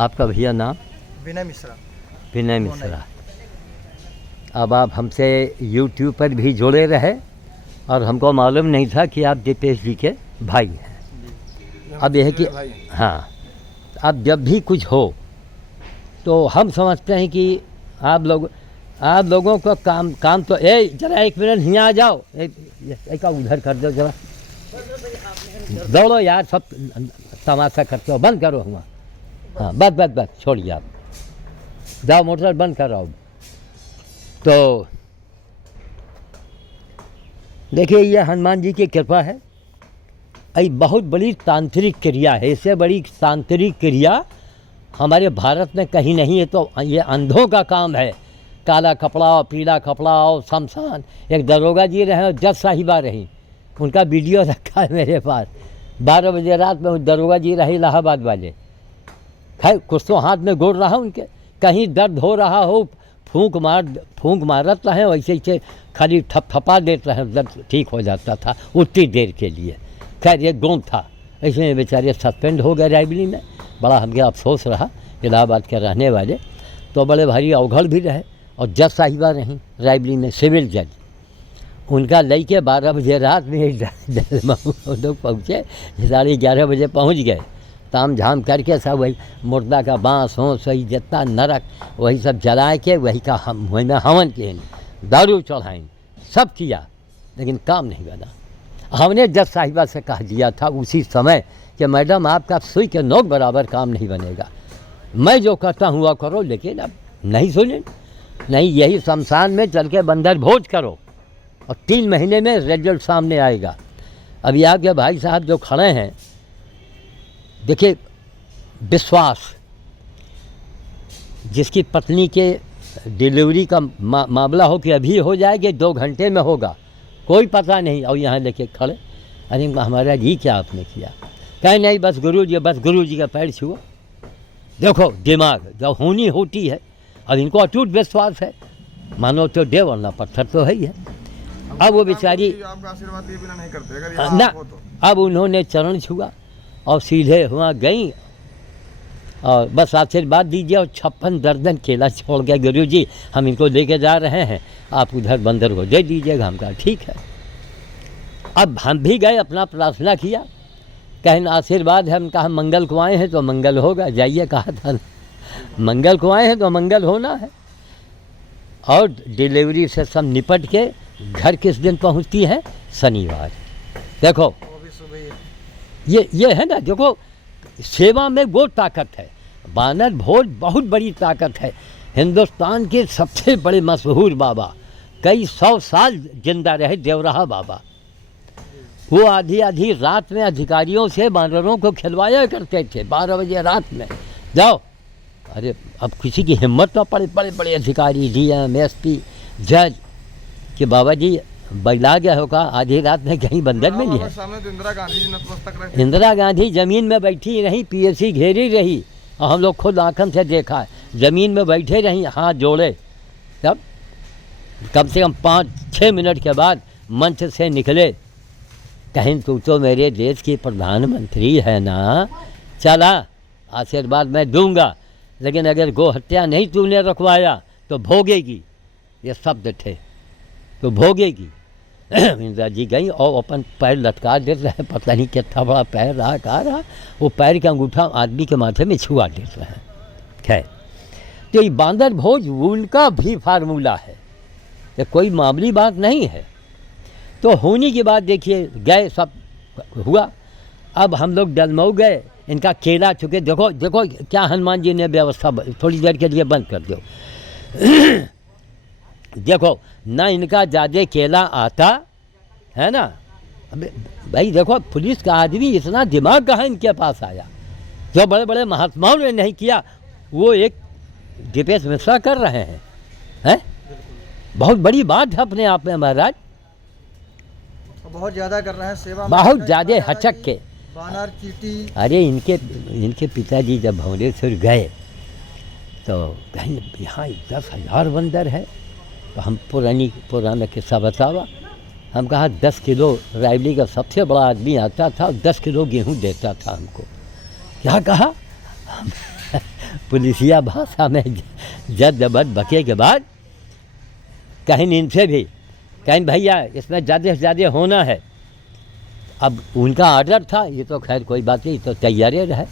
आपका भैया नाम? विनय मिश्रा। विनय मिश्रा। अब आप हमसे यूट्यूब पर भी जुड़े रहे और हमको मालूम नहीं था कि आप दीपेश जी के भाई हैं। अब यह कि हाँ, अब जब भी कुछ हो तो हम समझते हैं कि आप लोगों का काम तो जरा एक मिनट यहाँ आ जाओ, एक उधर कर दो जरा, दौड़ो यार, सब तमाशा करते हो, बंद करो हुआ। हाँ बस छोड़िए, आप जाओ, मोटर बंद करो। तो देखिए, ये हनुमान जी की कृपा है। ये बहुत बड़ी तांत्रिक क्रिया है, इससे बड़ी तांत्रिक क्रिया हमारे भारत में कहीं नहीं है। तो ये अंधों का काम है। काला कपड़ा और पीला कपड़ा और शमशान। एक दरोगा जी रहे और जज साहिबा रही, उनका वीडियो रखा है मेरे पास। 12 बजे रात में दरोगा जी रहे इलाहाबाद वाले, खैर कुछ तो हाथ में गोड़ रहा उनके, कहीं दर्द हो रहा हो, फूंक मारत रहे, वैसे खाली थपथपा देते हैं, दर्द ठीक हो जाता था उतनी देर के लिए। खैर ये गोंद था, इसमें बेचारे सस्पेंड हो गए रायबरेली में। बड़ा हमके अफसोस रहा, इलाहाबाद के रहने वाले तो बड़े भारी अवघड़ भी रहे। और जज साहिबा रहीं रायबरेली में, सिविल जज, उनका लई के 12 बजे रात में लोग पहुँचे, 11:30 बजे पहुँच गए। ताम झाम करके सब वही मुर्दा का बाँस होंस वही जितना नरक वही सब जलाए के वही का वही में हवन किए, दारू चढ़ाएँ, सब किया, लेकिन काम नहीं बना। हमने जज साहिबा से कह दिया था उसी समय कि मैडम आपका सुई के नोक बराबर काम नहीं बनेगा, मैं जो कहता हूँ वह करो, लेकिन अब नहीं सुने। नहीं, यही शमशान में चल के बंदर भोज करो और 3 महीने में रिजल्ट सामने आएगा। अभी आपके भाई साहब जो खड़े हैं, देखिए विश्वास, जिसकी पत्नी के डिलीवरी का मामला हो कि अभी हो जाएगी, 2 घंटे में होगा, कोई पता नहीं, और यहाँ लेके खड़े। अरे हमारा जी क्या आपने किया? कहीं नहीं, बस गुरु जी का पैर छुओ। देखो दिमाग जब होनी होती है, और इनको अटूट विश्वास है, मानो तो दे वरना पत्थर तो है ही है। अब वो बेचारी आपका आशीर्वाद दिए बिना नहीं करते, अगर ना, तो। अब उन्होंने चरण छुआ और सीधे वहाँ गई और बस आशीर्वाद दीजिए, और 56 दर्जन केला छोड़ गया, गुरु जी हम इनको लेके जा रहे हैं, आप उधर बंदर को दे दीजिएगा। हम कहा ठीक है। अब हम भी गए, अपना प्रार्थना किया, कहें आशीर्वाद है, हम कहा मंगल को आए हैं तो मंगल होगा, जाइए, कहा था मंगल को आए हैं तो मंगल होना है। और डिलीवरी से सब निपट के घर किस दिन पहुंचती है? शनिवार। देखो ये है ना, देखो सेवा में वो ताकत है। बानर भोज बहुत बड़ी ताकत है। हिंदुस्तान के सबसे बड़े मशहूर बाबा, कई 100 साल जिंदा रहे, देवराहा बाबा, वो आधी रात में अधिकारियों से बानरों को खिलवाया करते थे। 12 बजे रात में जाओ, अरे अब किसी की हिम्मत ना पड़े, बड़े अधिकारी, डीएम, एसपी, जज कि बाबा जी बैला गया होगा, आधी रात में कहीं बंदर में नहीं है। सामने तो इंदिरा गांधी जमीन में बैठी रही, पीएसी घेरी रही, और हम लोग खुद आंखन से देखा, जमीन में बैठे रही, हाथ जोड़े। तब कम से कम 5-6 मिनट के बाद मंच से निकले, कहीं तू तो मेरे देश की प्रधानमंत्री है ना, चला आशीर्वाद मैं दूंगा, लेकिन अगर गो हत्या नहीं तूने रखवाया तो भोगेगी। ये शब्द थे, तो भोगेगी। इंदिरा जी गई और अपन पैर लटका देते रहे, पता नहीं कितना बड़ा पैर रहा, कहाँ रहा, वो पैर का अंगूठा आदमी के माथे में छुआ देते हैं। खैर, तो ये बांदर भोज उनका भी फार्मूला है, ये कोई मामूली बात नहीं है। तो होने के बाद देखिए गए, सब हुआ। अब हम लोग डलमऊ गए, इनका केला चुके, देखो क्या हनुमान जी ने व्यवस्था, थोड़ी देर के लिए बंद कर दो। देखो ना, इनका ज़्यादा केला आता है ना। अबे भाई देखो, पुलिस का आदमी इतना दिमाग कहाँ इनके पास आया, जो बड़े बड़े महात्माओं ने नहीं किया, वो एक दीपेश मिश्रा कर रहे हैं। बहुत बड़ी बात है अपने आप में महाराज, बहुत ज़्यादा कर रहे हैं सेवा, बहुत ज़्यादा हचक के बानर चीटी। अरे इनके पिताजी जब भुवनेश्वर गए तो कहीं यहाँ 10,000 बंदर है, तो हम पुराना किस्सा बतावा। हम कहा 10 किलो, रायबरेली का सबसे बड़ा आदमी आता था, 10 किलो गेहूँ देता था हमको। क्या कहा? पुलिसिया भाषा में जद बके के बाद कहीं इनसे भी कहीं भैया इसमें ज़्यादा से ज़्यादा होना है। अब उनका ऑर्डर था, ये तो खैर कोई बात नहीं, तो तैयारी रहे।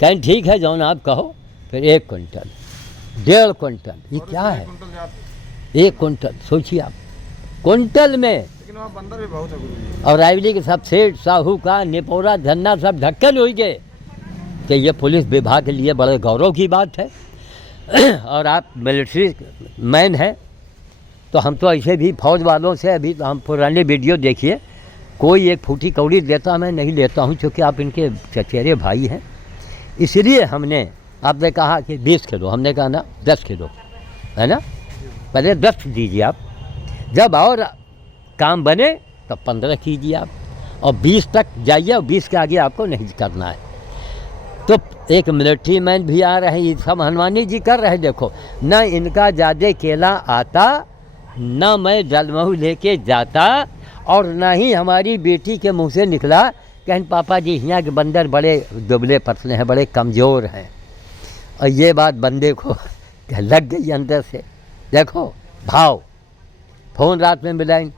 कहीं ठीक है जौन आप कहो, फिर 1 क्विंटल 1.5 क्विंटल, ये क्या है? 1 क्विंटल सोचिए आप, क्विंटल में। लेकिन वहाँ बंदर भी बहुत है गुरुजी। और रायवली के सब सेठ साहू का निपोरा धन्ना सब ढक्कन हो गए। तो ये पुलिस विभाग के लिए बड़े गौरव की बात है। और आप मिलिट्री मैन हैं, तो हम तो ऐसे भी फौज वालों से अभी तो हम पुराने वीडियो देखिए, कोई एक फूटी कौड़ी देता मैं नहीं लेता हूँ, क्योंकि आप इनके चचेरे भाई हैं। इसलिए हमने, आपने कहा कि 20 किलो, हमने कहा ना 10 किलो, है ना, पहले 10 दीजिए आप, जब और काम बने तब 15 कीजिए आप, और 20 तक जाइए, और 20 के आगे आपको नहीं करना है। तो एक मिलिट्री मैन भी आ रहे हैं, ये सब हनुमानी जी कर रहे, देखो न इनका ज़्यादा केला आता, न मैं जलमहू लेके जाता, और न ही हमारी बेटी के मुंह से निकला कहीं पापा जी यहाँ के बंदर बड़े दुबले पतले हैं, बड़े कमज़ोर हैं। और ये बात बंदे को लग गई अंदर से। देखो भाव, फ़ोन रात में मिलाएं,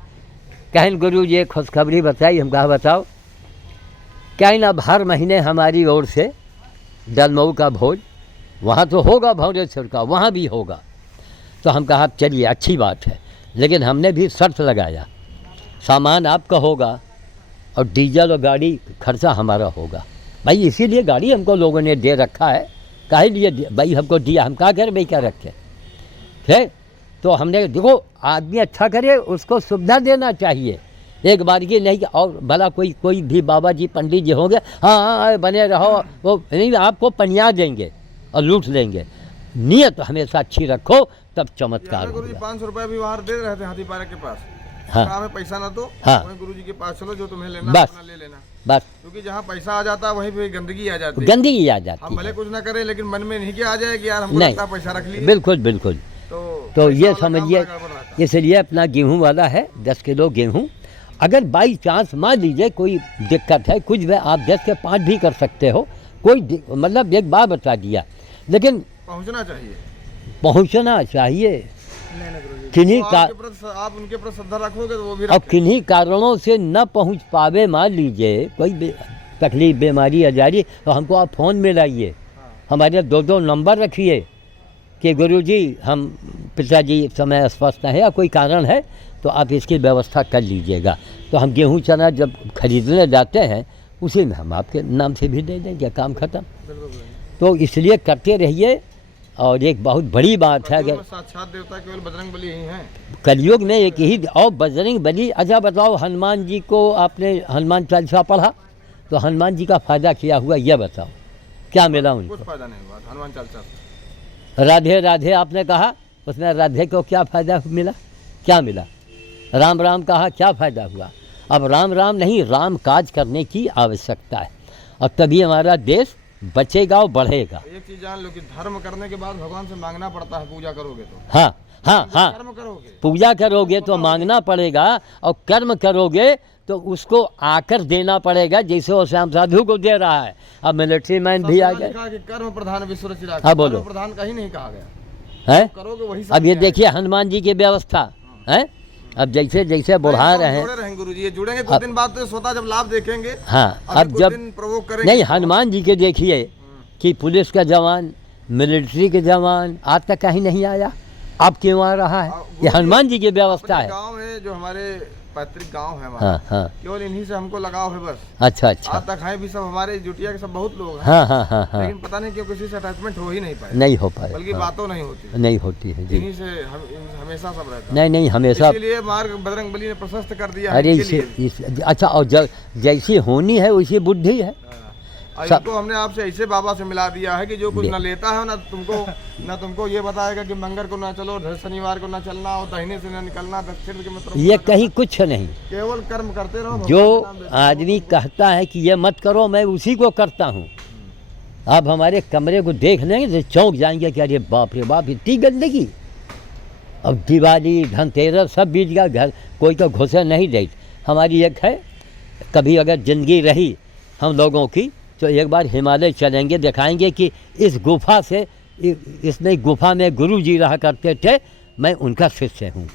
कहीं गुरु जी एक खुशखबरी बताई। हम कहा बताओ। कहीं अब हर महीने हमारी ओर से जलमऊ का भोज, वहाँ तो होगा भौरेश्वर का, वहाँ भी होगा। तो हम कहा चलिए अच्छी बात है, लेकिन हमने भी शर्त लगाया, सामान आपका होगा और डीजल और गाड़ी खर्चा हमारा होगा। भाई इसीलिए गाड़ी हमको लोगों ने दे रखा है, काहे लिए भाई हमको दिया, हम क्या कर भाई क्या रखे है। तो हमने देखो आदमी अच्छा करे उसको सुविधा देना चाहिए, एक बार की नहीं। और भला कोई भी बाबा जी पंडित जी होंगे, हाँ हाँ बने रहो, वो नहीं, आपको पनिया देंगे और लूट लेंगे। नीयत हमेशा अच्छी रखो, तब चमत्कार गुरु जी होगा। 500 रुपये भी बाहर दे रहे थे हाथी पार्क के पास। हाँ। हमें पैसा ना दो, हाँ। वहीं गुरु जी के पास चलो, जो तुम्हें लेना बस। अपना ले लेना। बस क्योंकि जहाँ पैसा आ जाता है वहीं पे गंदगी आ जाती है। गंदगी आ जाती हम भले है। कुछ ना करें, लेकिन मन में नहीं क्या आ जाए कि यार हमको नहीं, लगता पैसा रख लिए। बिल्कुल बिल्कुल। तो तो पैसा ये वाला काम समझिए, बड़ा गड़बड़ रहता है। इसलिए अपना गेहूं वाला है 10 किलो गेहूं। अगर बाई चांस मान लीजिए कोई दिक्कत है कुछ भी, आप 10 के 5 भी कर सकते हो, कोई मतलब एक बार बता दिया, लेकिन पहुँचना चाहिए। पहुंचना चाहिए। नहीं नहीं गुरु जी, किन्हीं तो का आप उनके प्रति श्रद्धा रखोगे तो वो भी और रखेंगे। किन्हीं कारणों से न पहुंच पावे, मान लीजिए कोई तकलीफ बीमारी आजारी, तो हमको आप फ़ोन में लाइए, हाँ। हमारे 2 नंबर रखिए कि गुरुजी हम पिताजी समय अस्वस्थ है या कोई कारण है, तो आप इसकी व्यवस्था कर लीजिएगा। तो हम गेहूं चना जब खरीदने जाते हैं उसी में हम आपके नाम से भी दे देंगे, काम खत्म। बिल्कुल गुरु जी। तो इसलिए करते रहिए। और एक बहुत बड़ी बात है, कलयुग अगर में साक्षात देवता केवल बजरंग बली ही हैं। कलयुग में एक ही और बजरंग बली। अच्छा बताओ, हनुमान जी को आपने हनुमान चालीसा पढ़ा तो हनुमान जी का फ़ायदा किया हुआ, यह बताओ क्या मिला उनको? कुछ फायदा नहीं हुआ हनुमान चालीसा से। राधे राधे आपने कहा, उसमें राधे को क्या फ़ायदा मिला? क्या मिला? राम राम कहा, क्या फ़ायदा हुआ? अब राम राम नहीं, राम काज करने की आवश्यकता है, और तभी हमारा देश बचेगा और बढ़ेगा। एक चीज जान लो कि धर्म करने के बाद भगवान से मांगना पड़ता है, पूजा करोगे तो। हाँ हाँ हाँ, कर्म करोगे, पूजा करोगे तो मांगना पड़ेगा, और कर्म करोगे तो उसको आकर देना पड़ेगा, जैसे वो श्याम साधु को दे रहा है। अब मिलिट्री मैन भी आ गए। कहा कि कर्म प्रधान विश्व रचिता। हाँ, बोलो। कर्म प्रधान कहीं नहीं कहा गया है। करोगे वही। अब ये देखिए हनुमान जी की व्यवस्था है, अब जैसे जैसे बढ़ा रहे हैं। जुड़े रहेंगे गुरु जी, ये जुड़ेंगे कुछ दिन बाद तो स्वतः जब लाभ देखेंगे। हाँ, अब कुछ जब दिन प्रवोक करेंगे। नहीं, हनुमान जी के देखिए कि पुलिस का जवान, मिलिट्री के जवान आज तक कहीं नहीं आया, अब क्यों आ रहा है? ये हनुमान जी की व्यवस्था है। गाँव है जो हमारे पैतृक गाँव है हमारा, हाँ हाँ, केवल इन्हीं से हमको लगाव है बस। अच्छा अच्छा, आज तक है भी सब हमारे जुटिया के सब बहुत लोग हैं। हाँ हाँ हाँ हाँ, लेकिन पता नहीं क्यों किसी से अटैचमेंट हो ही नहीं पाए, नहीं हो पाए, बल्कि हाँ, बातों नहीं होती। नहीं होती है जी। इन्हीं से हमेशा सब रहता है। नहीं नहीं, हमेशा। इसीलिए मार्ग बजरंग बली ने प्रशस्त कर दिया है अरे इनके लिए। अच्छा, और जैसी होनी है वैसी बुद्धि है। और सब- इनको हमने आपसे ऐसे बाबा से मिला दिया है कि जो कुछ न लेता है ना तुमको ये बताएगा कि मंगर को ना चलो, शनिवार को ना चलना, और दाहिने से ना निकलना, दक्षिण के मतलब ये कहीं कुछ नहीं। केवल कर्म करते रहो। जो भगवान का नाम लेते रहो। आदमी कहता है कि ये मत करो, मैं उसी को करता हूँ। आप हमारे कमरे को देख लेंगे तो चौंक जाएंगे कि अरे बाप रे बाप, इतनी गंदगी। अब दिवाली धनतेरस सब बीत गया, घर कोई तो घुसे नहीं दे। हमारी एक है, कभी अगर ज़िंदगी रही हम लोगों की तो एक बार हिमालय चलेंगे, दिखाएंगे कि इस गुफा से, इसमें गुफा में गुरु जी रहा करते थे, मैं उनका शिष्य हूँ।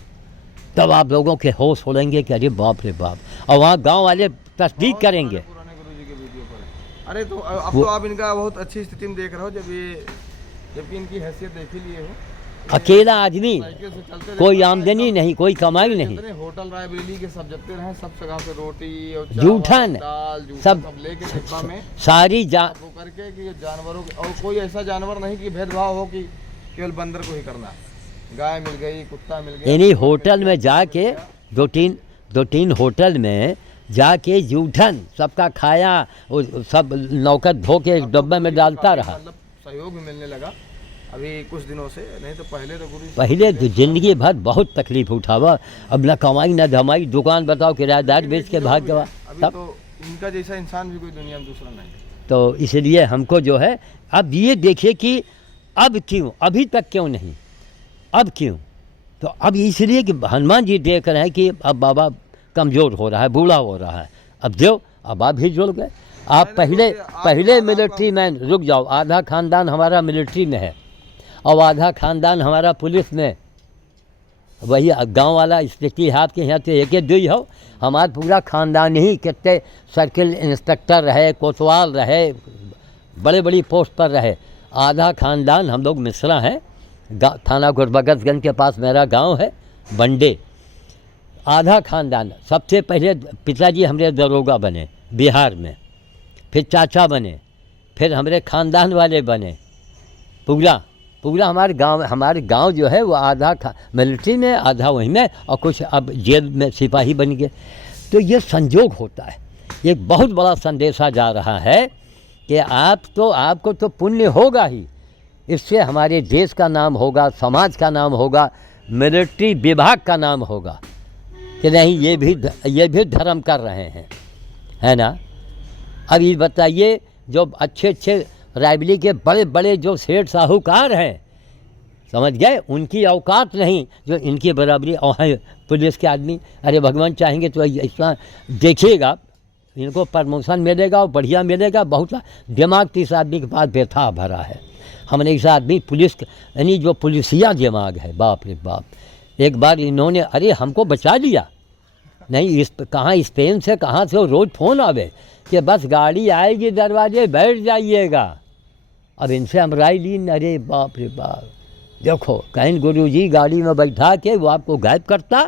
तब आप लोगों के होश उड़ेंगे कि अरे बाप रे बाप, और वहाँ गांव वाले तस्दीक करेंगे। पुराने गुरुजी के वीडियो पर। अरे तो अब तो आप इनका बहुत अच्छी स्थिति में देख रहे हो, जबकि इनकी हैसियत देख ही लिए हो। अकेला आदमी, साइकिल से चलते कोई आमदनी नहीं, कोई कमाई नहीं, जितने होटल रायबरेली के सब जगते रहे, सब जगह से रोटी और जूठन, दाल जूठन सब सब लेके डिब्बा में सारी वो करके कि जानवरों के, और कोई ऐसा जानवर नहीं कि भेदभाव हो कि केवल बंदर को ही करना है, गाय मिल गई, कुत्ता मिल गया। यानी होटल में जाके दो तीन होटल में जाके जूठन सबका खाया, वो सब नौकर धो के एक डब्बे में डालता रहा। मतलब सहयोग भी मिलने लगा अभी कुछ दिनों से, नहीं तो पहले तो गुरु पहले तो जिंदगी भर बहुत तकलीफ उठावा, अब न कमाई न धमाई, दुकान बताओ किराएदार बेच के भाग गवा अभी सब। तो इनका जैसा इंसान भी कोई दुनिया में दूसरा नहीं। तो इसलिए हमको जो है, अब ये देखिए कि अब क्यों, अभी तक क्यों नहीं, अब क्यों, तो अब इसलिए कि हनुमान जी देख रहे हैं कि अब बाबा कमज़ोर हो रहा है, बूढ़ा हो रहा है, अब आप भी जुड़ गए। आप पहले मिलिट्री मैन, रुक जाओ, आधा खानदान हमारा मिलिट्री में है और आधा खानदान हमारा पुलिस में, वही गांव वाला स्थिति है आपके यहाँ तो एक दो ही हो, हमारा पूरा खानदान ही कितने सर्किल इंस्पेक्टर रहे, कोतवाल रहे, बड़े बड़ी पोस्ट पर रहे, आधा खानदान हम लोग मिश्रा हैं। थाना गुरबगसगंज के पास मेरा गांव है बंडे, आधा खानदान। सबसे पहले पिताजी हमारे दरोगा बने बिहार में, फिर चाचा बने, फिर हमारे खानदान वाले बने, पूरा हमारे गांव जो है वो आधा मिलिट्री में, आधा वहीं में, और कुछ अब जेल में सिपाही बन गए। तो ये संजोग होता है, एक बहुत बड़ा संदेशा जा रहा है कि आपको तो पुण्य होगा ही, इससे हमारे देश का नाम होगा, समाज का नाम होगा, मिलिट्री विभाग का नाम होगा कि नहीं ये भी धर्म कर रहे हैं, है ना। अब ये बताइए, जो अच्छे रायबरेली के बड़े बड़े जो सेठ साहूकार हैं, समझ गए, उनकी औकात नहीं जो इनकी बराबरी है पुलिस के आदमी। अरे भगवान चाहेंगे तो ऐसा देखिएगा, इनको प्रमोशन मिलेगा और बढ़िया मिलेगा। बहुत दिमाग तो इस आदमी के पास बेथा भरा है। हमने इस आदमी पुलिस, यानी जो पुलिसिया दिमाग है, बाप रे बाप। एक बार इन्होंने, अरे हमको बचा लिया, नहीं कहाँ स्पेन से कहाँ से रोज़ फ़ोन आवे कि बस गाड़ी आएगी दरवाजे बैठ जाइएगा। अब इनसे हम राय ली, अरे बाप रे बाप, देखो कहीं गुरुजी गाड़ी में बैठा के वो आपको गायब करता,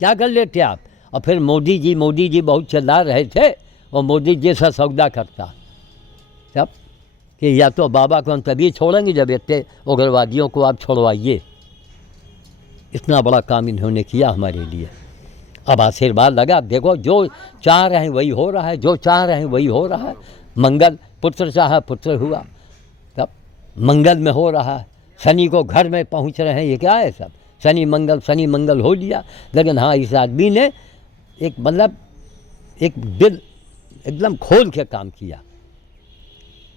क्या कर लेते आप। और फिर मोदी जी बहुत चिल्ला रहे थे, और मोदी जी से सौदा करता तब कि या तो बाबा को हम तभी छोड़ेंगे जब इतने उग्रवादियों को आप छोड़वाइए। इतना बड़ा काम इन्होंने किया हमारे लिए। अब आशीर्वाद लगा, देखो जो चाह रहे हैं वही हो रहा है, जो चाह रहे हैं वही हो रहा है। मंगल, पुत्र चाहा पुत्र हुआ, तब मंगल में हो रहा है। शनि को घर में पहुंच रहे हैं, ये क्या है सब, शनि मंगल हो लिया। लेकिन हाँ, इस आदमी ने एक दिल एकदम खोल के काम किया,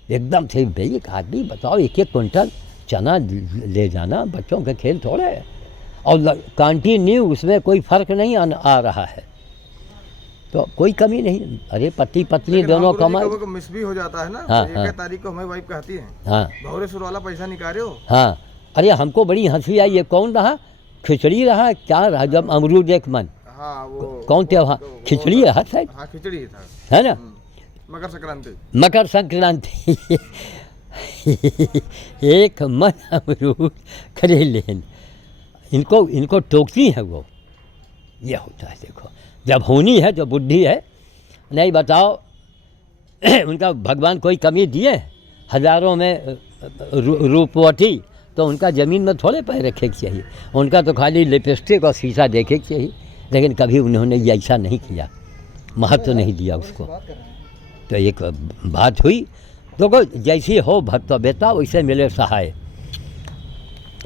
एकदम से। भाई एक आदमी बताओ, 1-1 क्विंटल चना ले जाना बच्चों के खेल थोड़े है, और कंटिन्यू उसमें कोई फ़र्क नहीं आ रहा है, तो कोई कमी नहीं। अरे पति पत्नी दोनों कमाए, मिस भी हो जाता है ना। हाँ, 1 तारीख को हमारी वाइफ कहती है, हाँ भौरेश्वर वाला पैसा निकाले हो। हाँ, अरे हमको बड़ी हंसी आई। ये कौन रहा, खिचड़ी रहा, क्या रहा, जब अमरूद एक मन, हाँ वो कौन त्योहार, खिचड़ी है शायद, हाँ खिचड़ी था, है ना, मकर संक्रांति। एक मन अमरूद खरीद लेन, इनको टोकती है वो, ये होता है। देखो जब होनी है तो बुद्धि है, नहीं बताओ उनका भगवान कोई कमी दिए, हज़ारों में रूपवती, तो उनका ज़मीन में थोड़े पैर रखे के चाहिए, उनका तो खाली लिपस्टिक और शीशा देखे के चाहिए। लेकिन कभी उन्होंने ये ऐसा नहीं किया, महत्व नहीं दिया उसको। तो एक बात हुई, देखो जैसी हो भक्तव्यता वैसे मिले सहाय।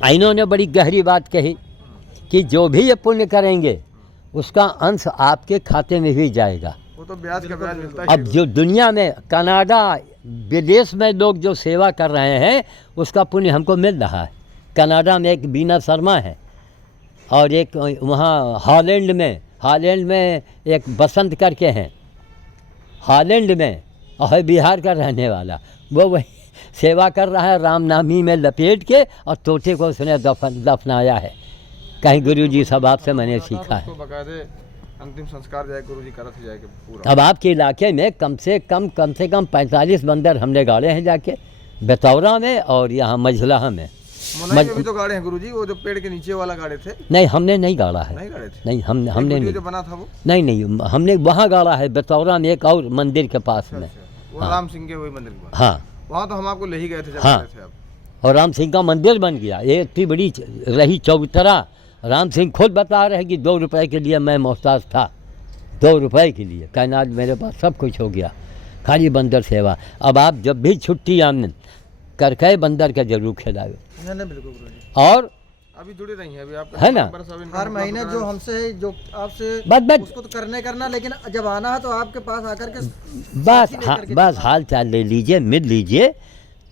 इन्होंने बड़ी गहरी बात कही कि जो भी ये पुण्य करेंगे उसका अंश आपके खाते में भी जाएगा। वो तो ब्याज का ब्याज मिलता है। अब जो दुनिया में कनाडा विदेश में लोग जो सेवा कर रहे हैं उसका पुण्य हमको मिल रहा है। कनाडा में एक बीना शर्मा है, और एक वहाँ हॉलैंड में एक बसंत करके हैं, हॉलैंड में और है बिहार का रहने वाला, वो वही सेवा कर रहा है राम नामी में लपेट के, और तोते को उसने दफनाया है। कहीं गुरुजी सब आपसे मैंने सीखा है। उसको बकायदे अंतिम संस्कार जाए गुरुजी करत ही जाएगा पूरा। अब आपके इलाके में कम से कम 45 बंदर हमने गाड़े हैं जाके, बेतौरा में और यहाँ मझलाहा में। मुनई में भी तो गाड़े हैं गुरुजी, वो जो पेड़ के नीचे वाला गाड़े थे। नहीं, हमने नहीं गाड़ा है। नहीं गाड़े थे? नहीं, हमने नहीं। जो बना था वो? नहीं, हमने वहाँ गाड़ा है बेतौरा में, एक और मंदिर के पास में। वो राम सिंह के वही मंदिर के पास। हाँ, वहाँ तो हम आपको ले ही गए थे जब हाँ। गए थे आप। और राम सिंह का मंदिर बन गया। ये इतनी बड़ी रही चौतरा। राम सिंह खुद बता रहे हैं कि 2 रुपए के लिए मैं मोहताज था, 2 रुपए के लिए। कहना आज मेरे पास सब कुछ हो गया, खाली बंदर सेवा। अब आप जब भी छुट्टी आमन करके बंदर का जरूर खिलाओ। नहीं बिल्कुल गुरुजी। और अभी जुड़े रही हैं अभी आप, है ना? हर महीने जो हमसे जो आपसे बस उसको तो करना, लेकिन जब आना है तो आपके पास आकर के बस हाल चाल ले लीजिए, मिल लीजिए।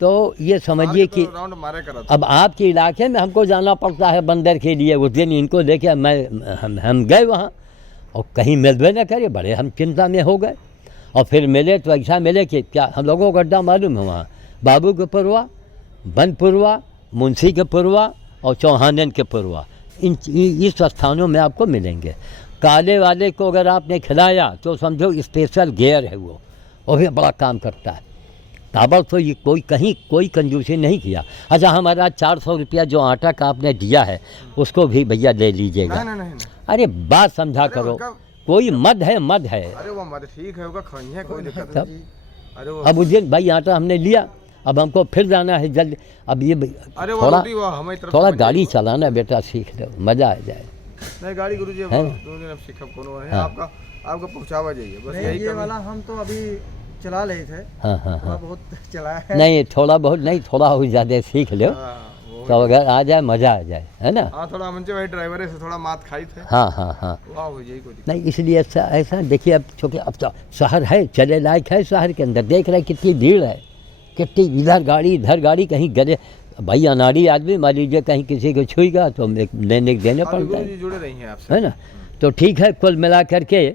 तो ये समझिए कि राउंड मारे करा था। अब आपके इलाके में हमको जाना पड़ता है बंदर के लिए। उस दिन इनको लेके हम गए वहाँ, और कहीं मिलबे न करे, बड़े हम चिंता में हो गए। और फिर मिले तो ऐसा मिले कि क्या हम लोगों को अड्डा मालूम है वहाँ, बाबू के पुरवा, बनपुरवा, मुंशी के पुरवा और चौहानन के पुरवा, इस स्थानों में आपको मिलेंगे। काले वाले को अगर आपने खिलाया तो समझो स्पेशल गियर है वो भी बड़ा काम करता है। ताबड़ तो ये कोई कंजूसी नहीं किया। अच्छा, हमारा 400 रुपया जो आटा का आपने दिया है उसको भी भैया ले लीजिएगा। नहीं। अरे बात समझा करो, कोई मद है। अरे वो मद ठीक है, होगा खाई है, कोई दिक्कत नहीं। अरे वो अब उस दिन भाई आटा हमने लिया, अब हमको फिर जाना है जल्द। अब ये अरे वो थोड़ा रोटी वो हमारी तरफ थोड़ा से गाड़ी चलाना बेटा सीख लो, मज़ा आ जाए। नहीं गाड़ी गुरुजी अब है? 2 दिन अब सीखब कोनो है। हाँ। आपका पहुंचावा जाइए बस, नहीं, यही ये कमी। वाला हम तो अभी चला रहे थे, हाँ। थोड़ा बहुत चलाया है। नहीं, थोड़ा बहुत नहीं, थोड़ा हो ज़्यादा सीख लो हाँ, वो तो अगर आ जाए मज़ा आ जाए, है ना? हाँ थोड़ा मंचे भाई ड्राइवर से थोड़ा मात खाई थे। हाँ। वाह हो जाएगी कोई दिक्कत नहीं, इसलिए ऐसा देखिए, अब चूँकि अब तो शहर है, चले लायक है शहर के अंदर। देख रहे कितनी भीड़ है, कितनी इधर गाड़ी कहीं गले। भाई अनाड़ी आदमी मान लीजिए कहीं किसी को छुएगा तो लेने देने पड़ नहीं। जाए, गुरुजी जुड़े रही हैं आपसे, है ना? तो ठीक है, कुल मिला करके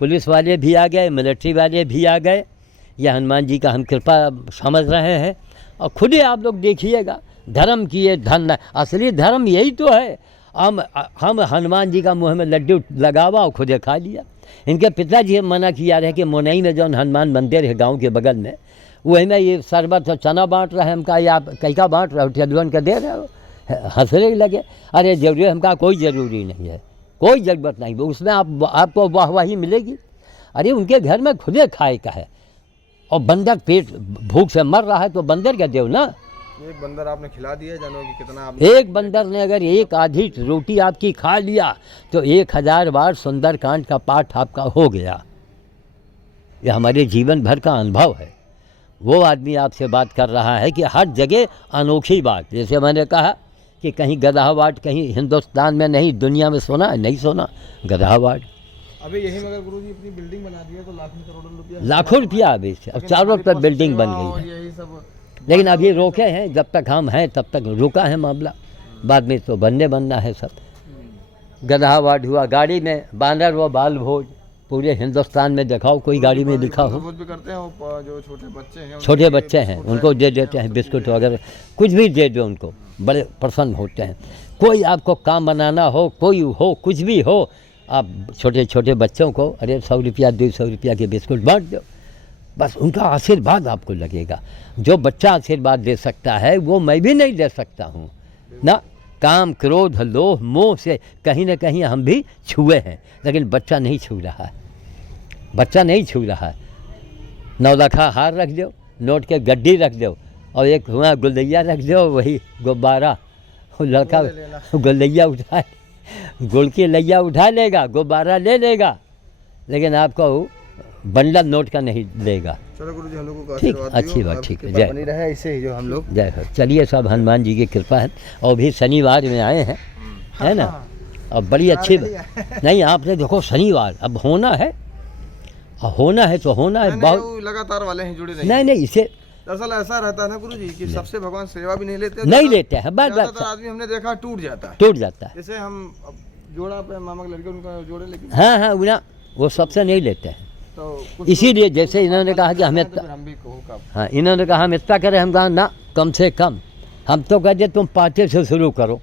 पुलिस वाले भी आ गए, मिलिट्री वाले भी आ गए। यह हनुमान जी का हम कृपा समझ रहे हैं। और खुद ही आप लोग देखिएगा, धर्म की ये धन, असली धर्म यही तो है। हम हनुमान जी का मुँह में लड्डू लगावा और खुदे खा लिया। इनके पिताजी मना किया रहे कि मुनई में जो हनुमान मंदिर है गांव के बगल में, वही में ये शरबत और चना बांट रहे हैं। हमका ये आप कहीं का बांट रहे हो, ठेलवन का दे रहे हो? हंसने लगे। अरे जरूरी है, हमका कोई ज़रूरी नहीं है, कोई ज़रूरत नहीं, उसमें आपको वाहवाही मिलेगी। अरे उनके घर में खुदे खाए का है, और बंदर पेट भूख से मर रहा है तो बंदर का देव ना। एक बंदर आपने खिला दिया, जानो कि कितना आप। एक बंदर ने अगर एक आधी रोटी आपकी खा लिया तो 1000 बार सुंदरकांड का पाठ आपका हो गया। यह हमारे जीवन भर का अनुभव है। वो आदमी आपसे बात कर रहा है कि हर जगह अनोखी बात, जैसे मैंने कहा कि कहीं गदहावाट कहीं हिंदुस्तान में नहीं, दुनिया में सुना नहीं सुना गदहावाट। अभी यही मगर गुरुजी अपनी बिल्डिंग बना दी है तो करोड़ों रुपया, लाखों रुपया अभी से, अब चारों तरफ बिल्डिंग बन गई है। यही सब लेकिन अब ये रोके हैं, जब तक हम हैं तब तक रुका है मामला, बाद में तो बनना है सब। गदहावाट हुआ, गाड़ी में बानर व बाल भोज, पूरे हिंदुस्तान में दिखाओ कोई गाड़ी में लिखा हो। भी करते हैं वो जो छोटे बच्चे हैं उनको दे देते हैं बिस्कुट वगैरह, कुछ भी दे दो उनको, बड़े प्रसन्न होते हैं। कोई आपको काम बनाना हो, कोई हो, कुछ भी हो, आप छोटे छोटे बच्चों को अरे 100 रुपया 200 रुपया के बिस्कुट बांट दो, बस उनका आशीर्वाद आपको लगेगा। जो बच्चा आशीर्वाद दे सकता है वो मैं भी नहीं दे सकता हूँ ना। काम, क्रोध, लोभ, मोह से कहीं ना कहीं हम भी छुए हैं, लेकिन बच्चा नहीं छू रहा है, बच्चा नहीं छू रहा है। 9 लाखा हार रख दो, नोट के गड्डी रख दो, और एक हुआ गुलदैया रख दो, वही गुब्बारा, लड़का गुलदैया उठा, गुड़ की लैया उठा लेगा, गुब्बारा ले लेगा, लेकिन आपको बंडल नोट का नहीं देगा। चलो गुरुजी हम लोगों को ठीक, आशीर्वाद अच्छी दियो, बात, आपकी ठीक है, कृपा जय। बनी रहे ऐसे ही जो हम लोग। जय हो। चलिए, सब हनुमान जी की कृपा है। और भी शनिवार में आए हैं, है ना? अब बड़ी अच्छी नहीं, आपने देखो शनिवार अब होना है, होना है तो होना है। बहुत लगातार वाले हैं जुड़े नहीं, इसे दरअसल ऐसा रहता है ना गुरुजी कि सबसे भगवान सेवा भी नहीं लेते, नहीं लेते हैं, बात ज्यादातर आदमी हमने देखा टूट जाता है। टूट जाता है। जैसे हम जोड़ा पे मामा के लड़के उनका जोड़े, लेकिन हाँ, वो सबसे नहीं लेते हैं। तो कुछ इसीलिए जैसे इन्होंने कहा कि हमें तो फिर हम भी कहो कब हाँ, इन्होंने कहा हम इतना करें, हम कहा ना कम से कम हम तो कहते तुम 5 से शुरू करो,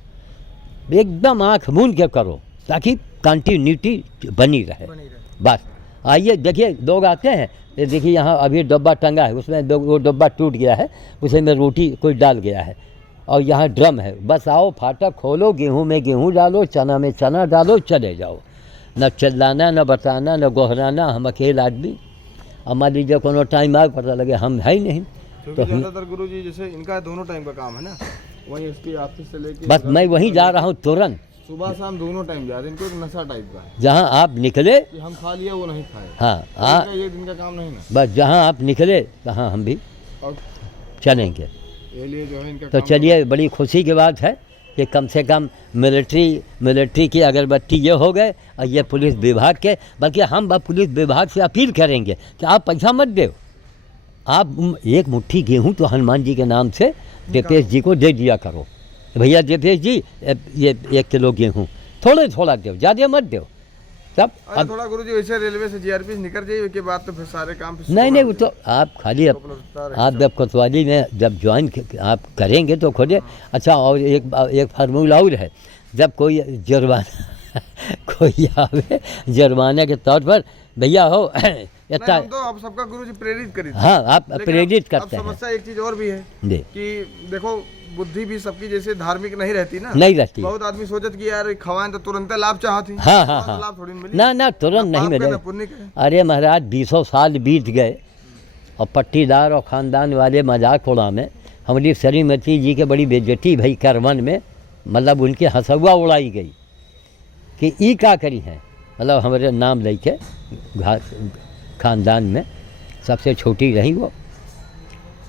एकदम आँख मूंद के करो ताकि कंटिन्यूटी बनी रहे। बनी रहे। बस आइए देखिए, लोग आते हैं, ये देखिए यहाँ अभी डब्बा टंगा है, उसमें वो डब्बा टूट गया है, उसे में रोटी कोई डाल गया है, और यहाँ ड्रम है, बस आओ फाटक खोलो, गेहूँ में गेहूँ डालो, चना में चना डालो, चले जाओ, न चिल्लाना न बताना न गोहराना, हम अकेला आदमी। अब मान लीजिए कोनो टाइम आए पता लगे हम है ही नहीं, क्योंकि ज़्यादातर गुरुजी जैसे इनका दोनों टाइम का काम है ना, वहीं इसकी ऑफिस से लेके बस मैं वहीं जा रहा हूँ तुरंत, सुबह शाम दोनों टाइम जा रहे हैं। इनको एक नशा टाइप का है जहाँ आप निकले, कि हम खा लिया वो नहीं खाए। हाँ इनका ये दिन का काम नहीं ना, बस जहाँ आप निकले तहाँ हम भी और चलेंगे। ये लिए जो है इनका तो काम चलिए, बड़ी खुशी की बात है कि कम से कम मिलिट्री की अगरबत्ती ये हो गए, और ये पुलिस विभाग के, बल्कि हम अब पुलिस विभाग से अपील करेंगे कि आप पैसा मत दो, आप एक मुट्ठी गेहूँ तो हनुमान जी के नाम से दीपेश जी को दे दिया करो, भैया दीपेश जी ये 1 किलो गेहूँ थोड़ा दो, ज़्यादा मत दो। तब अरे अब थोड़ा गुरुजी वैसे रेलवे से जीआरपी निकल जाइए के बाद तो फिर सारे काम फिर नहीं वो तो आप खाली आप जब कोतवाली में जब ज्वाइन आप करेंगे तो खुद। अच्छा, और एक फार्मूला और है, जब कोई जुर्माना कोई आवे जुर्माने के तौर पर, भैया हो इतना, हम तो अब सबका गुरुजी प्रेरित करी। हाँ आप प्रेरित करते अब हैं। समस्या एक चीज और भी है जी, कि देखो बुद्धि भी सबकी जैसे धार्मिक नहीं रहती ना, नहीं रहती। बहुत आदमी सोचत कि यार खवाएं तो तुरंत लाभ चाहती। हाँ हाँ हाँ, लाभ थोड़ी मिली, ना तुरंत नहीं मिले। पुण्य के। अरे महाराज 20 साल बीत गए और पट्टीदार और ख़ानदान वाले मजाक उड़ा में हमारी श्रीमती जी के बड़ी बेइज्जती भई करवन में, मतलब उनके हंसुआ उड़ाई गई कि ई का करी हैं, मतलब हमारे नाम लेके ख़ानदान में सबसे छोटी रही वो।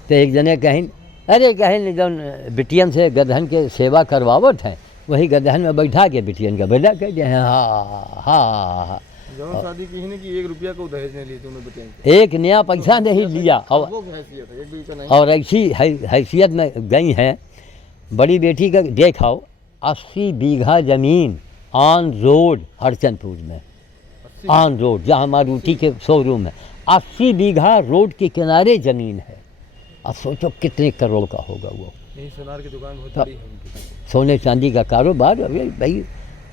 तो एक जने कहीं, अरे कहीं जौन बिटियन से गधन के सेवा करवावत है, वही गधन में बैठा के बिटियन का बेटा कह दिया, हाँ हाँ हाँ, जब शादी की ही नहीं कि 1 रुपया को दहेज नहीं ली तुमने बताएंगे, एक नया पैसा नहीं लिया, और वो हैसियत है, 1 भी का नहीं। और ऐसी हैसियत में गई हैं। बड़ी बेटी का देखाओ 80 बीघा ज़मीन ऑन रोड हरचंदपुर में, ऑन रोड जहाँ मारुति के शोरूम है, 80 बीघा रोड के किनारे ज़मीन है। अब सोचो कितने करोड़ का होगा वो। नहीं, सोनार की दुकान बहुत बड़ी है उनकी। सोने चांदी का कारोबार अभी भाई,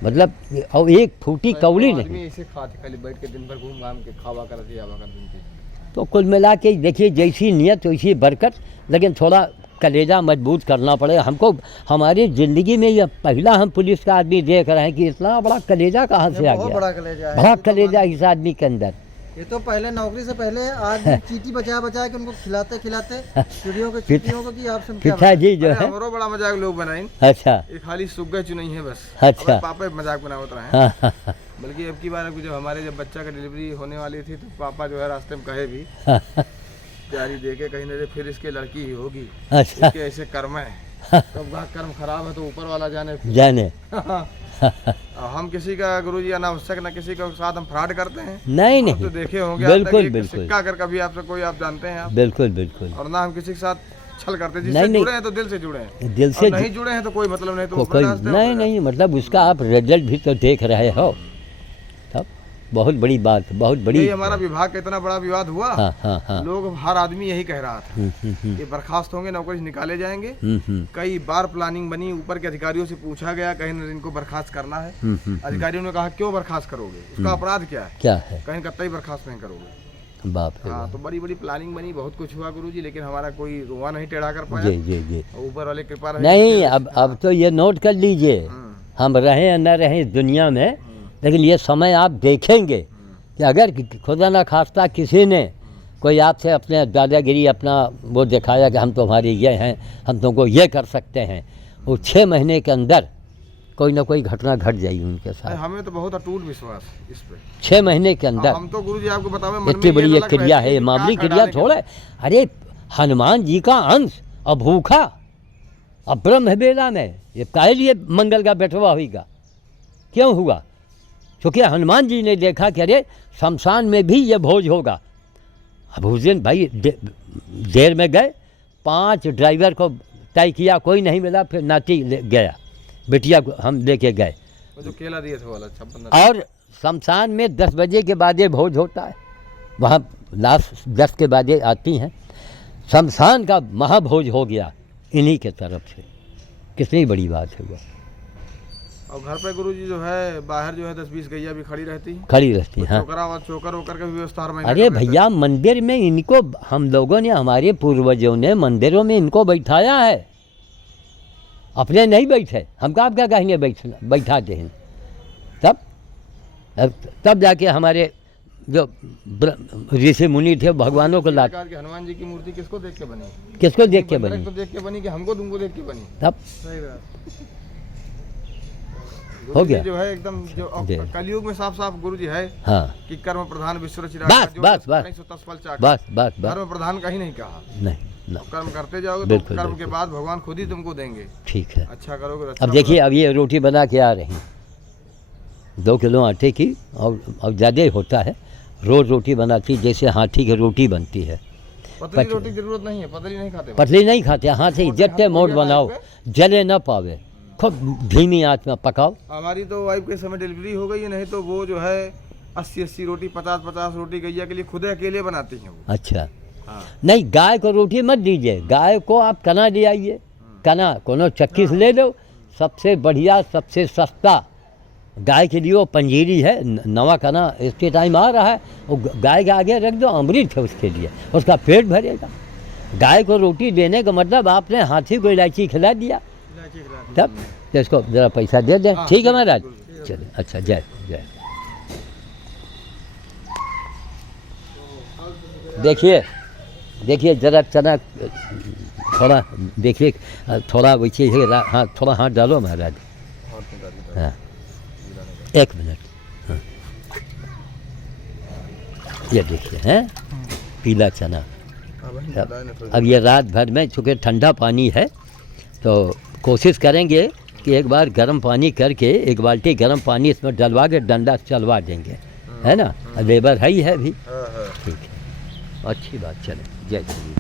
मतलब और एक फूटी कौड़ी नहीं। आदमी ऐसे खाते खाली बैठ के दिन भर घूम घाम के खावा करते आवा करते। तो कुल मिला के देखिए, जैसी नियत वैसी बरकत, लेकिन थोड़ा कलेजा मजबूत करना पड़ेगा हमको। हमारी ज़िंदगी में यह पहला हम पुलिस का आदमी देख रहे हैं कि इतना बड़ा कलेजा कहाँ से आ बहुत गया। बड़ा कलेजा है। बड़ा कलेजा इस आदमी के अंदर। ये तो पहले नौकरी से पहले आज चीटी बचा के उनको खिलाते चिड़ियों को चीटियों को कि आपसे क्या पिताजी जो है, हमरो बड़ा मजाक लोग बनाइन। अच्छा ये खाली सुग्गा चुनई है बस। अच्छा। अब पापा मजाक बनावत रहे हैं। हाँ हाँ हाँ, बल्कि अब की बार जब हमारे जब बच्चा का डिलीवरी होने वाली थी तो पापा जो है रास्ते में कहे भी तैयारी दे के कहीं ना फिर इसके लड़की ही होगी, अच्छा इसके ऐसे कर्म है, तो कर्म खराब है तो ऊपर वाला जाने। जाने हम किसी का गुरुजी अनावश्यक ना किसी के साथ हम फ्रॉड करते हैं। नहीं आप तो नहीं, देखे होंगे बिल्कुल, एक बिल्कुल। सिक्का कर कभी आपसे कोई आप जानते हैं आप, बिल्कुल बिल्कुल, और ना हम किसी के साथ छल करते हैं। नहीं, जिससे नहीं। जुड़े हैं तो दिल से जुड़े हैं, दिल से और नहीं जुड़े हैं तो कोई मतलब नहीं, तो कोई उसमें रास्ते नहीं होते नहीं, मतलब उसका आप रिजल्ट भी तो देख रहे हो, तब बहुत बड़ी बात, बहुत हैं। बड़ी। यही हमारा विभाग का इतना बड़ा विवाद हुआ। हाँ हाँ हाँ, लोग हर आदमी यही कह रहा था कि बर्खास्त होंगे, नौकरी से निकाले जाएंगे। कई बार प्लानिंग बनी, ऊपर के अधिकारियों से पूछा गया कहीं न इनको बर्खास्त करना है। अधिकारियों ने कहा क्यों बर्खास्त करोगे, उसका अपराध क्या है, क्या है, कहीं कतई बर्खास्त नहीं करोगे। बाप रे हाँ, बाप। तो बड़ी बड़ी प्लानिंग बनी, बहुत कुछ हुआ गुरुजी, लेकिन हमारा कोई रुआ नहीं टेढ़ा कर पाया। जी जी जी, और ऊपर वाले कृपा रही। नहीं अब तो ये नोट कर लीजिए, हम रहें या न रहें इस दुनिया में, लेकिन ये समय आप देखेंगे कि अगर खुदा न खास्ता किसी ने कोई आपसे अपने दादागिरी अपना वो दिखाया कि हम तुम्हारे ये हैं, हम तुमको ये कर सकते हैं, वो 6 महीने के अंदर कोई ना कोई घटना घट जाएगी उनके साथ। हमें तो बहुत अटूट विश्वास इस पे। 6 महीने के अंदर हम तो गुरुजी आपको बतावे मन में इतनी बड़ी ये एक ललक क्रिया रहती है, ये कि मामूली क्या क्रिया डालेंगे। थोड़ा है। अरे हनुमान जी का अंश और भूखा अब ब्रह्म बेला में ये काहे लिए मंगल का बैठवा होगा, क्यों हुआ? क्योंकि हनुमान जी ने देखा कि अरे शमशान में भी ये भोज होगा। अब उस दिन भाई देर में गए, 5 ड्राइवर को तय किया, कोई नहीं मिला, फिर नाती गया, बिटिया को हम लेके गए, वो जो केला दिए थे वाला 56 और शमशान में 10 बजे के बाद ये भोज होता है। वहाँ लास्ट 10 के बाद आती हैं। शमशान का महाभोज हो गया इन्हीं के तरफ से। कितनी बड़ी बात है वो। और घर पे गुरुजी जो है बाहर जो है 10-20 गैया भी खड़ी रहती हैं। खड़ी रहती हैं, हाँ। चोकर होकर के भी व्यवस्था हर महीने अरे कर देते भैया मंदिर में इनको हम लोगों ने, हमारे पूर्वजों ने मंदिरों में इनको बैठाया है, अपने नहीं बैठे। हम आप क्या कहेंगे बैठाते हैं। तब जाके हमारे जो ऋषि मुनि थे भगवानों को हैं। लाते। प्रकार के हनुमान जी की मूर्ति किसको देख के बनी? किसको देख के बनी? तो देख के बनी कि हमको तुमको देख के बनी? तब सही बात। हो गया। जो है एकदम जो कलयुग में साफ साफ गुरुजी है, हाँ, कि कर्म प्रधान विश्व रचिता। बस बस बस कर्म प्रधान का ही नहीं कहा। नहीं ना, कर्म करते जाओगे तो बिल्कुल, कर्म बिल्कुल। के बाद भगवान खुद ही तुमको देंगे। ठीक है। अच्छा करोगे तो अच्छा अब देखिए, अब ये रोटी बना के आ रही 2 किलो आटे की, और ज़्यादा ही होता है। रोज़ रोटी बनाती जैसे हाथी की रोटी बनती है। पतली रोटी की जरूरत नहीं है, पतली नहीं खाते। पतली नहीं खाते, हाथ से जट्टे मोड़ बनाओ, जले ना पावे, खूब धीमी आंच में पकाओ। हमारी तो वाइफ के समय डिलीवरी हो गई है, नहीं तो वो जो है 80-80 रोटी 50-50 रोटी गैया के लिए खुद अकेले बनाती हैं वो। अच्छा, हाँ। नहीं, गाय को रोटी मत दीजिए, गाय को आप कना ले आइए। कना कोनो चक्की से ले लो, सबसे बढ़िया सबसे सस्ता गाय के लिए वो पंजीरी है। नवा कना इसके टाइम आ रहा है, वो गाय के आगे रख दो, अमृत है उसके लिए, उसका पेट भरेगा। गाय को रोटी देने का मतलब आपने हाथी को इलायची खिला दिया, तब इसको ज़रा पैसा दे दें। ठीक है महाराज, चलिए। अच्छा, जय जय। देखिए ज़रा चना थोड़ा देखिए, थोड़ा वैसे ही। हाँ, थोड़ा हाथ डालो महाराज। हाँ, 1 मिनट। हाँ, ये देखिए, हैं पीला चना। अब ये रात भर में, चूँकि ठंडा पानी है, तो कोशिश करेंगे कि एक बार गर्म पानी करके 1 बाल्टी गर्म पानी इसमें डलवा के डंडा चलवा देंगे, है ना। लेबर है ही है भी। ठीक है, अच्छी बात। चले, जय श्री।